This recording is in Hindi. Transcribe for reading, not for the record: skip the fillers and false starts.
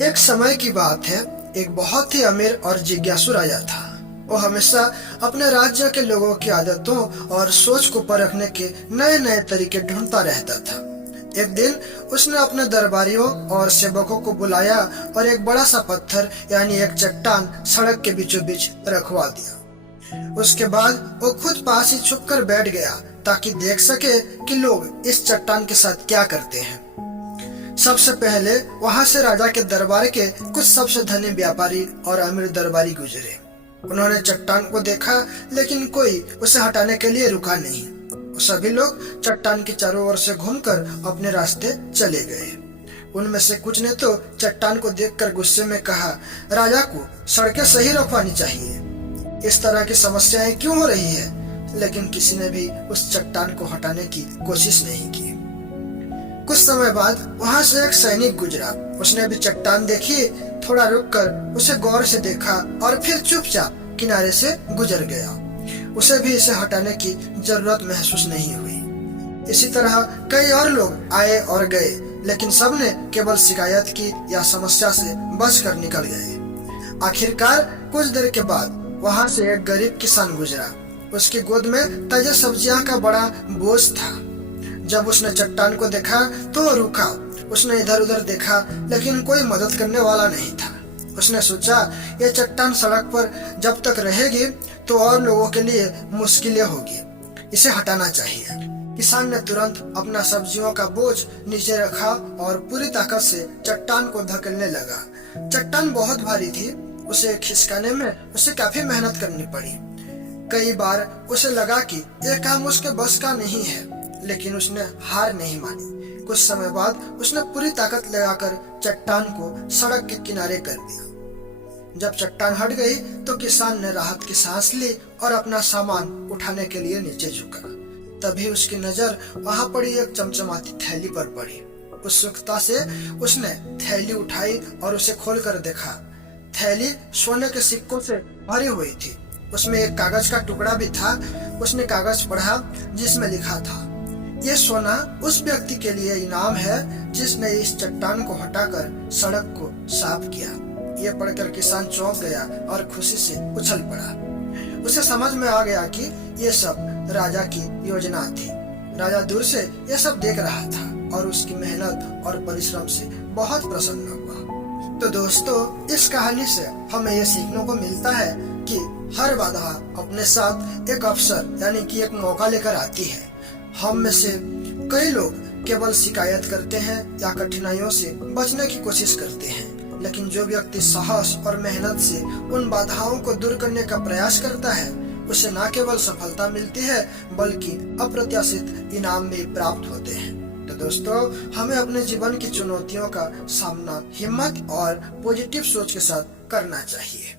एक समय की बात है। एक बहुत ही अमीर और जिज्ञासु राजा था। वो हमेशा अपने राज्य के लोगों की आदतों और सोच को परखने के नए नए तरीके ढूंढता रहता था। एक दिन उसने अपने दरबारियों और सेवकों को बुलाया और एक बड़ा सा पत्थर यानी एक चट्टान सड़क के बीचों बीच रखवा दिया। उसके बाद वो खुद पास ही छुप कर बैठ गया ताकि देख सके कि लोग इस चट्टान के साथ क्या करते हैं। सबसे पहले वहां से राजा के दरबार के कुछ सबसे धनी व्यापारी और अमीर दरबारी गुजरे। उन्होंने चट्टान को देखा, लेकिन कोई उसे हटाने के लिए रुका नहीं। सभी लोग चट्टान के चारों ओर से घूमकर अपने रास्ते चले गए। उनमें से कुछ ने तो चट्टान को देखकर गुस्से में कहा, राजा को सड़कें सही रखवानी चाहिए। इस तरह की समस्याएं क्यों हो रही है? लेकिन किसी ने भी उस चट्टान को हटाने की कोशिश नहीं की। कुछ समय बाद वहां से एक सैनिक गुजरा। उसने भी चट्टान देखी, थोड़ा रुककर उसे गौर से देखा और फिर चुपचाप किनारे से गुजर गया। उसे भी इसे हटाने की जरूरत महसूस नहीं हुई। इसी तरह कई और लोग आए और गए, लेकिन सबने केवल शिकायत की या समस्या से बचकर निकल गए। आखिरकार कुछ देर के बाद वहां से एक गरीब किसान गुजरा। उसकी गोद में ताजा सब्जियां का बड़ा बोझ था। जब उसने चट्टान को देखा तो वो रुका। उसने इधर उधर देखा, लेकिन कोई मदद करने वाला नहीं था। उसने सोचा, ये चट्टान सड़क पर जब तक रहेगी तो और लोगों के लिए मुश्किलें होगी, इसे हटाना चाहिए। किसान ने तुरंत अपना सब्जियों का बोझ नीचे रखा और पूरी ताकत से चट्टान को धकेलने लगा। चट्टान बहुत भारी थी, उसे खिसकाने में उसे काफी मेहनत करनी पड़ी। कई बार उसे लगा कि यह काम उसके बस का नहीं है, लेकिन उसने हार नहीं मानी। कुछ समय बाद उसने पूरी ताकत लगाकर चट्टान को सड़क के किनारे कर दिया। जब चट्टान हट गई तो किसान ने राहत की सांस ली और अपना सामान उठाने के लिए नीचे झुका। तभी उसकी नजर वहां पड़ी एक चमचमाती थैली पर पड़ी। उत्सुकता से उसने थैली उठाई और उसे खोलकर देखा। थैली सोने के सिक्कों से भरी हुई थी। उसमें एक कागज का टुकड़ा भी था। उसने कागज पढ़ा जिसमें लिखा था, ये सोना उस व्यक्ति के लिए इनाम है जिसने इस चट्टान को हटाकर सड़क को साफ किया। ये पढ़कर किसान चौंक गया और खुशी से उछल पड़ा। उसे समझ में आ गया कि ये सब राजा की योजना थी। राजा दूर से ये सब देख रहा था और उसकी मेहनत और परिश्रम से बहुत प्रसन्न हुआ। तो दोस्तों, इस कहानी से हमें ये सीखने को मिलता है कि हर बाधा अपने साथ एक अवसर यानी कि एक मौका लेकर आती है। हम में से कई लोग केवल शिकायत करते हैं या कठिनाइयों से बचने की कोशिश करते हैं, लेकिन जो व्यक्ति साहस और मेहनत से उन बाधाओं को दूर करने का प्रयास करता है, उसे न केवल सफलता मिलती है बल्कि अप्रत्याशित इनाम भी प्राप्त होते हैं। तो दोस्तों, हमें अपने जीवन की चुनौतियों का सामना हिम्मत और पॉजिटिव सोच के साथ करना चाहिए।